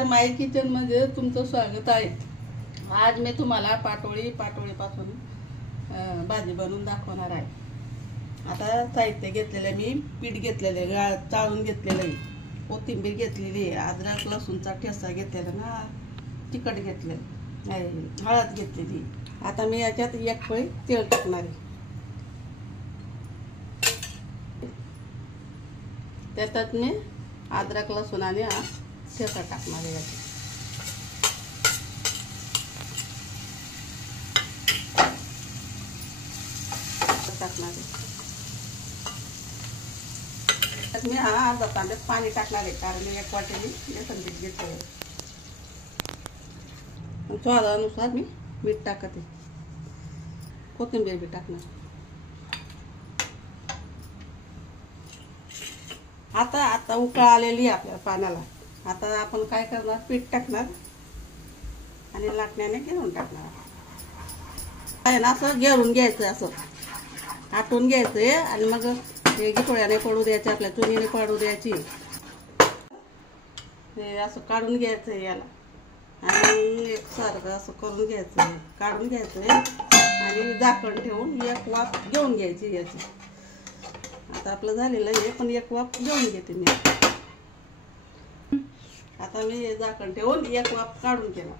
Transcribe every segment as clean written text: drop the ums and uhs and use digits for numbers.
नमस्कार, माय किचन मध्ये तुमचं स्वागत आहे। आज मी तुम्हाला पाटोळीपासून भाजी बनवून दाखवणार आहे। आता साहित्य घेतलेले मी पीठ घेतलेले, चाळून घेतलेले, कोथिंबीर घेतलेली, अद्रक लसूणचा ठेचा घेतलेला ना, तिखट घेतले, हळद घेतलेली। आता मी याच्यात एक पळी तेल टाकणार आहे। त्याच्यात मी अद्रक लसूण आणि ठेचा टाकणार आहे। टाकणार आहे मी अर्धा तांब्यात पाणी टाकणार आहे, कारण एक वाटीने बेसन पीठ घेतलं। स्वादानुसार मी मीठ टाकते, कोथिंबीर बी टाकणार। आता उकळ आलेली आपल्या पाण्याला। आता आपण काय करणार, पीठ टाकणार आणि लाटण्याने घेऊन टाकणार आहे ना। असं घेरून घ्यायचं, असं आटून घ्यायचंय आणि मग हे गिटोळ्याने पडू द्यायचे, आपल्या चुनीने पडू द्यायची। हे असं काढून घ्यायचंय याला आणि एकसारखं असं करून घ्यायचं, काढून घ्यायचंय आणि झाकण ठेवून एक वाफ घेऊन घ्यायची याची। आता आपलं झालेलं आहे, पण एक वाफ घेऊन घेते मी। आता मी हे झाकण ठेवून एक वाफ काढून केला।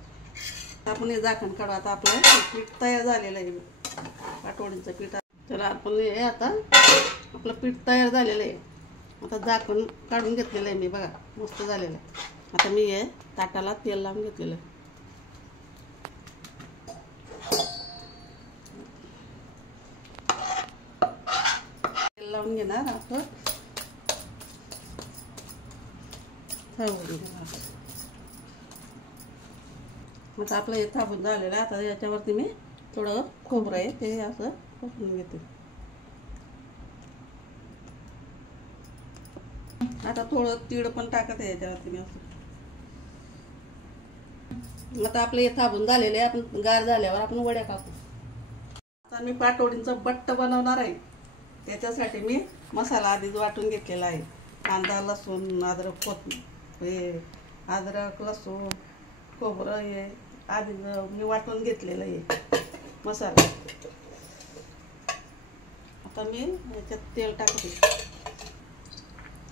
आपण हे झाकण काढू। आता आपलं पीठ तयार झालेलं आहे, पाटोळीचं पीठ। तर आपण हे आता आपलं पीठ तयार झालेलं आहे। आता झाकण काढून घेतलेलं आहे मी, बघा मस्त झालेलं आहे। आता मी हे ताटाला तेल लावून घेतलेलं आहे। तेल लावून घेणार, असं थांबून घेणार। आता आपलं हे थांबून झालेलं आहे। आता याच्यावरती मी थोडं खोबरं आहे ते असं टाकून घेते। आता थोडं तीळ पण टाकत आहे याच्यावरती मी असं। आता आपले हे थांबून झालेले आहे, आपण गार झाल्यावर आपण वड्या कापू। आता मी पाटोळींचं बट्ट बनवणार आहे। त्याच्यासाठी मी मसाला आधीच वाटून घेतलेला आहे। कांदा, लसूण, अद्रक, कोथिंबीर, अद्रक, लसूण, खोबरं हे आधी मी वाटून घेतलेलं आहे मसाला। आता मी याच्यात तेल टाकते।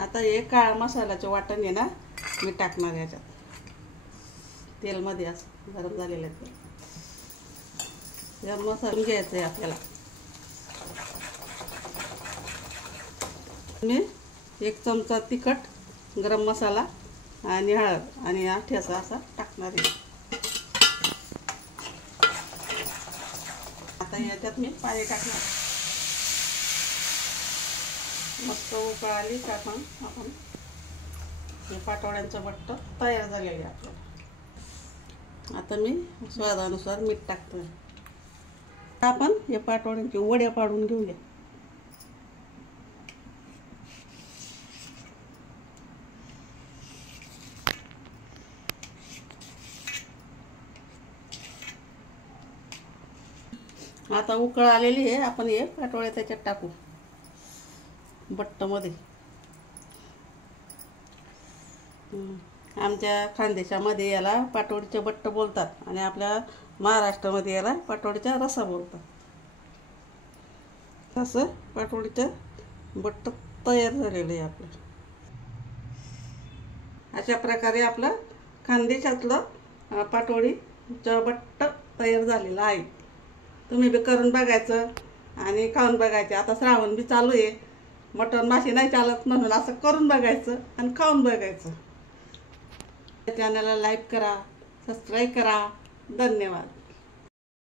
आता हे काळा मसाल्याचं वाटण आहे ना, मी टाकणार याच्यात तेलमध्ये। असं गरम झालेलं आहे तेल, मसाला घ्यायचं आहे आपल्याला। मी एक चमचा तिखट, गरम मसाला आणि हळद आणि ठेचा असा टाकणार आहे। आता याच्यात मी पाणी टाकणार। मस्त उकळ आली का आपण हे पाटोळ्यांचं बट्ट तयार झालेलं आहे आपल्याला। आता मी स्वादानुसार मीठ टाकतोय। आपण हे पाटोळ्यांची वड्या पाडून घेऊया। आता उकळ आलेली आहे, आपण हे पाटोळे त्याच्यात टाकू बट्ट मध्ये। आमच्या खानदेशामध्ये याला पाटोळीचे बट्ट बोलतात आणि आपल्या महाराष्ट्रामध्ये याला पाटोळीचा रसा बोलतात। असं पाटोळीचं बट्ट तयार झालेलं आहे आपलं। अशा प्रकारे आपलं खानदेशातलं पाटोळीचं बट्ट तयार झालेलं आहे। तुम्ही बी करून बघायचं आणि खाऊन बघायचं। आता श्रावण बी चालू आहे, मटण मासे नाही चालत, म्हणून असं करून बघायचं आणि खाऊन बघायचं। चॅनलला लाईक करा, सबस्क्राईब करा। धन्यवाद।